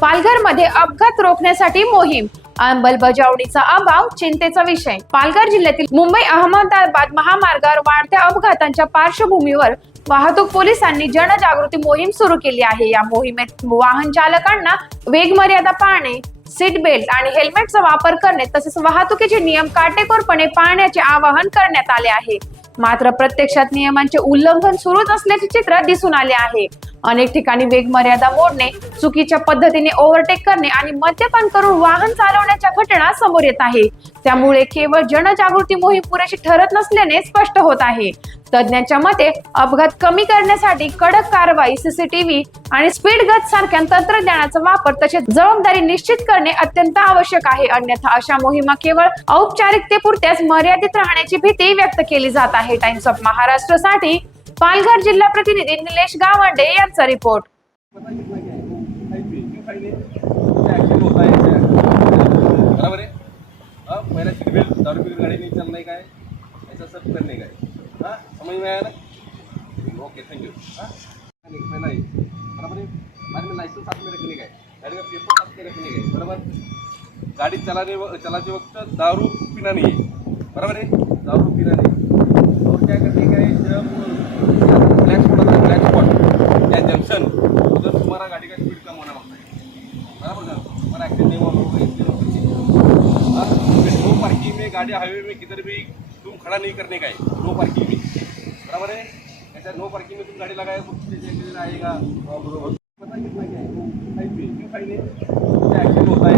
पालघरमध्ये अपघात रोखण्यासाठी मोहीम, अंमलबजावणीचा अभाव चिंतेचा विषय। पालघर जिल्ह्यातील मुंबई अहमदाबाद महामार्गावर वाढत्या अपघातांच्या पार्श्वभूमीवर वाहतूक पोलिसांनी जनजागृती मोहीम सुरू केली आहे। या मोहिमेत वाहन चालकांना वेग मर्यादा पाळणे, सीट बेल्ट आणि हेल्मेटचा वापर करणे तसेच वाहतुकीचे नियम काटेकोरपणे पाळण्याचे आवाहन करण्यात आले आहे। मात्र प्रत्यक्षात नियमांचे उल्लंघन सुरूच असल्याचे चित्र दिसून आले आहे। अनेक ठिकाणी वेग मर्यादा मोडणे, चुकीच्या पद्धतीने ओव्हरटेक करणे आणि मद्यपान करून वाहन चालवण्याच्या घटना समोर येत आहे। त्यामुळे केवळ जनजागृती मोहीम पुरेशी ठरत नसल्याने स्पष्ट होत आहे। तज्ञांच्या मते अपघात कमी करण्यासाठी कडक कारवाई, सीसीटीव्ही आणि स्पीड गज सारख्या तंत्रज्ञानाचा वापर तसेच जबाबदारी निश्चित करणे अत्यंत आवश्यक आहे। अन्यथा अशा मोहिमा केवळ औपचारिकतेपुरत्याच मर्यादित राहण्याची भीती व्यक्त केली जात आहे। टाइम्स ऑफ महाराष्ट्रसाठी पालघर जिल्हा प्रतिनिधी निलेश गावंडे यांचा रिपोर्ट। बराबर है। पहला सीट बेल्ट, दारू पीकर गाड़ी नहीं चलने का है, ऐसा सब करने का है। हाँ, समझ में आया ना? Okay, thank you. हाँ, पहला ही बराबर है। गाड़ी में लाइसेंस साथ में रखने का है, गाड़ी का पेपर साथ में रखने का है, बराबर। गाड़ी चलाते वक्त दारू पीना नहीं है, बराबर है। दारू पीना नहीं और क्या करने का है, जब ब्लैक स्पॉट या जंक्शन उधर तुम्हारा गाड़ी का स्पीड कम होना पड़ता है, बराबर ना? हमारा एक्सीडेंट नहीं हुआ नो पार्किंग में, गाड़ी हाईवे में किधर भी तुम खड़ा नहीं करने का है, नो पार्किंग में, बराबर है। ऐसा नो पार्किंग में तुम गाड़ी लगाए तो आएगा, पता कितना क्या है, क्यों फाइन है, क्या एक्सीडेंट होता है,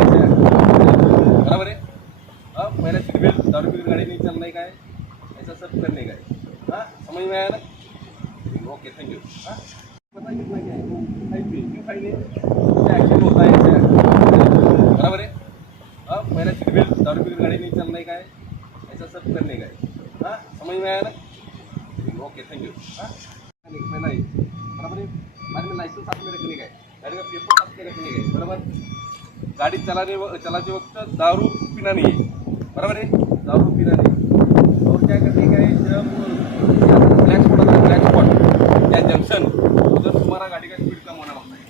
बराबर है। पहला सीट बेल्ट, दारू पीकर गाड़ी नहीं चलने का है, ऐसा सब करने का है। हाँ, समझ में आया ना? Okay, thank you. हाँ, पता कितना क्या है, क्यों फाइन है, क्या एक्सीडेंट होता है, बराबर है। पहला सीट बेल्ट, दारू पीकर गाड़ी नहीं चलने का है, ऐसा सब करने का है। हाँ, समझ में आया ना? Okay, thank you. हाँ, पहला ही बराबर है। गाड़ी में लाइसेंस साथ में रखने का है, गाड़ी का पेपर साथ में रखने का है, बराबर। गाड़ी चलाते वक्त दारू पीना नहीं है, बराबर है। दारू पीना नहीं और क्या करने का है, जब ब्लैक स्पॉट या जंक्शन उधर तुम्हारा गाड़ी का स्पीड कम होना पड़ता है,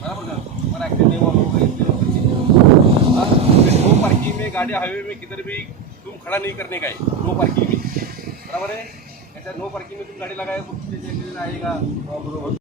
बराबर ना? हमारा एक्सीडेंट नहीं हुआ नो पार्किंग में, गाड़ी हाईवे में किधर भी तुम खड़ा नहीं करने का है, नो पार्किंग में, बराबर है। ऐसा नो पार्किंग में तुम गाड़ी लगाए तो आएगा।